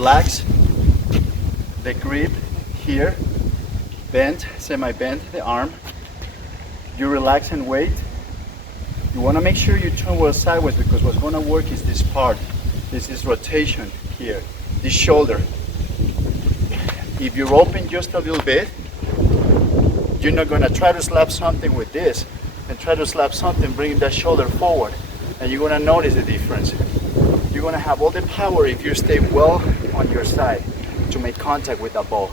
relax the grip here, bend, semi-bend the arm. You relax and wait. You want to make sure you turn well sideways, because what's going to work is this part. This is rotation here, this shoulder. If you're open just a little bit, you're not going to try to slap something with this and try to slap something bringing that shoulder forward, and you're going to notice the difference. You're going to have all the power if you stay well on your side to make contact with that ball.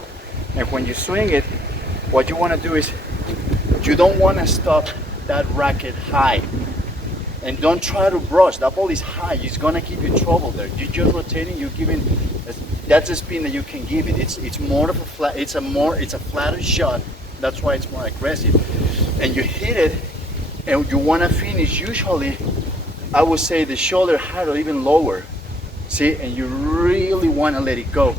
And when you swing it, what you want to do is you don't want to stop that racket high, and don't try to brush. That ball is high, it's going to give you trouble there. You're just rotating, you're giving, that's the spin that you can give it. It's more of a flat, it's a flatter shot. That's why it's more aggressive. And you hit it, and you want to finish, usually I would say the shoulder height or even lower. See, and you really want to let it go.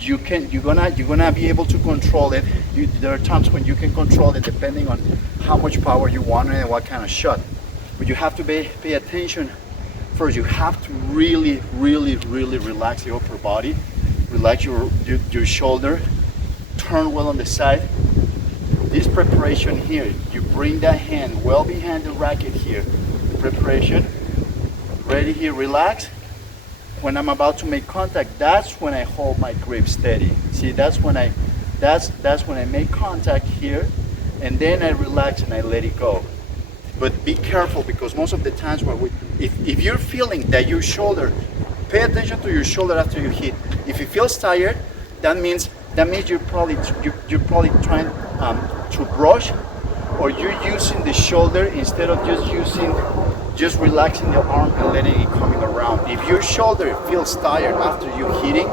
You're gonna be able to control it. There are times when you can control it depending on how much power you want and what kind of shot. But you have to pay attention. First, you have to really relax the upper body, relax your shoulder, turn well on the side. This preparation here, you bring that hand well behind the racket here. Preparation, ready here, relax. When I'm about to make contact, that's when I hold my grip steady. See, that's when I make contact here, and then I relax and I let it go. But be careful, because most of the times if you're feeling that your shoulder, pay attention to your shoulder after you hit. If it feels tired, that means you're probably trying to brush, or you're using the shoulder instead of just relaxing the arm and letting it coming around. If your shoulder feels tired after you hitting,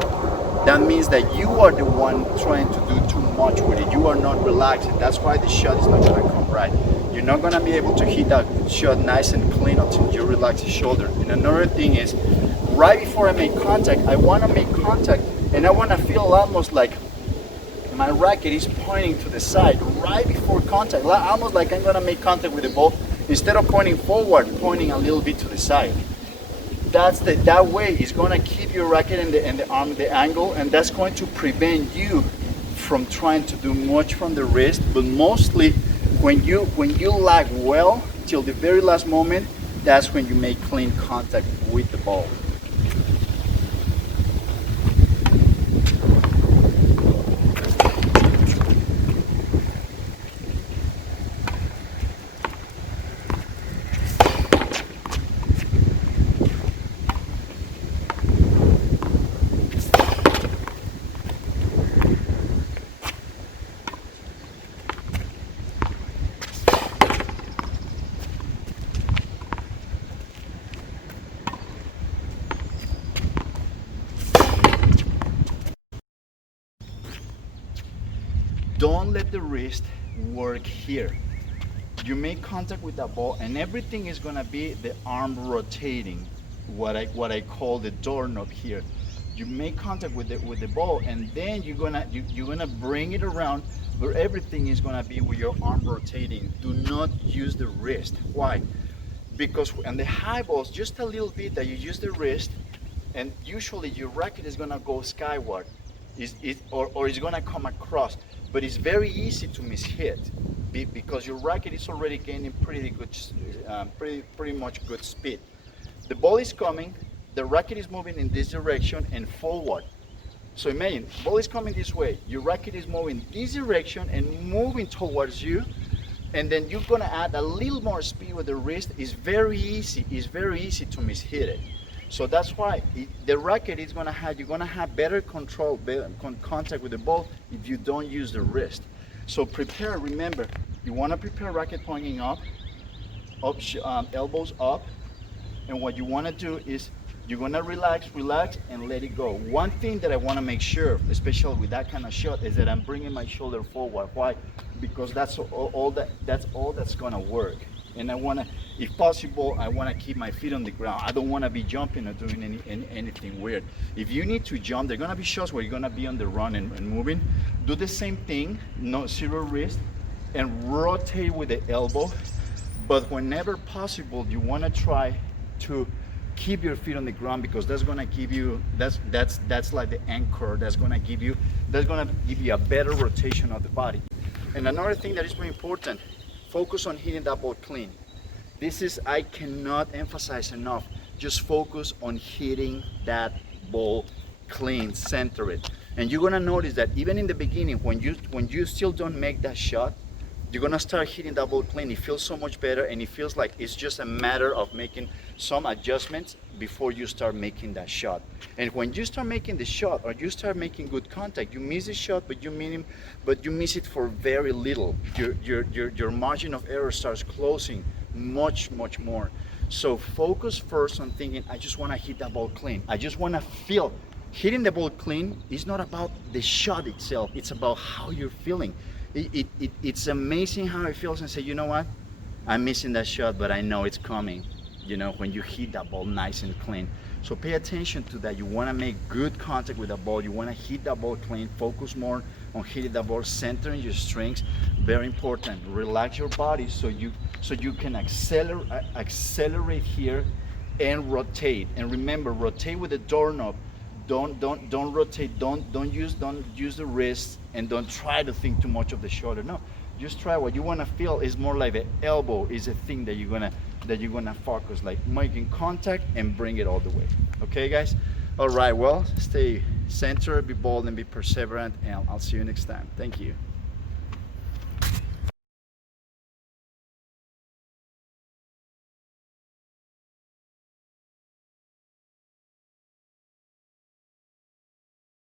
that means that you are the one trying to do too much with it. You are not relaxing. That's why the shot is not going to come right. You're not going to be able to hit that shot nice and clean until you relax the shoulder. And another thing is, right before I make contact, I want to make contact, and I want to feel almost like my racket is pointing to the side right before contact, almost like I'm going to make contact with the ball. Instead of pointing forward, pointing a little bit to the side. That way it's going to keep your racket and the arm, the angle, and that's going to prevent you from trying to do much from the wrist. But mostly when you lag well till the very last moment, that's when you make clean contact with the ball. Don't let the wrist work here. You make contact with that ball, and everything is gonna be the arm rotating, what I call the doorknob here. You make contact with the ball, and then you're gonna bring it around, but everything is gonna be with your arm rotating. Do not use the wrist. Why? Because on the high balls, just a little bit that you use the wrist, and usually your racket is gonna go skyward, or it's gonna come across. But it's very easy to mishit because your racket is already gaining pretty much good speed. The ball is coming, the racket is moving in this direction and forward. So imagine, ball is coming this way, your racket is moving this direction and moving towards you, and then you're gonna add a little more speed with the wrist. It's very easy to mishit it. So that's why the racket is you're gonna have better control, better contact with the ball if you don't use the wrist. So remember, you wanna prepare racket pointing up, elbows up, and what you wanna do is you're gonna relax and let it go. One thing that I wanna make sure, especially with that kind of shot, is that I'm bringing my shoulder forward. Why? Because that's all that's gonna work. And I want to, if possible, I want to keep my feet on the ground. I don't want to be jumping or doing anything weird. If you need to jump, there are going to be shots where you're going to be on the run and moving. Do the same thing, no zero wrist, and rotate with the elbow. But whenever possible, you want to try to keep your feet on the ground, because that's gonna give you, that's like the anchor. That's gonna give you a better rotation of the body. And another thing that is very important, focus on hitting that ball clean. This is, I cannot emphasize enough. Just focus on hitting that ball clean, center it. And you're gonna notice that even in the beginning, when you still don't make that shot, you're gonna start hitting that ball clean. It feels so much better, and it feels like it's just a matter of making some adjustments before you start making that shot. And when you start making the shot, or you start making good contact, you miss the shot, but you miss it for very little. Your margin of error starts closing much more. So focus first on thinking, I just want to hit that ball clean. I just want to feel. Hitting the ball clean is not about the shot itself. It's about how you're feeling. It's amazing how it feels, and say, you know what, I'm missing that shot, but I know it's coming. You know, when you hit that ball nice and clean. So pay attention to that. You want to make good contact with the ball. You want to hit that ball clean. Focus more on hitting the ball, centering your strings. Very important. Relax your body so you can accelerate here and rotate. And remember, rotate with the doorknob. Don't rotate. Don't use the wrist, and don't try to think too much of the shoulder. No, just try. What you want to feel is more like the elbow is a thing that you're gonna focus, like making contact and bring it all the way. Okay, guys. All right. Well, stay centered, be bold, and be perseverant. And I'll see you next time. Thank you.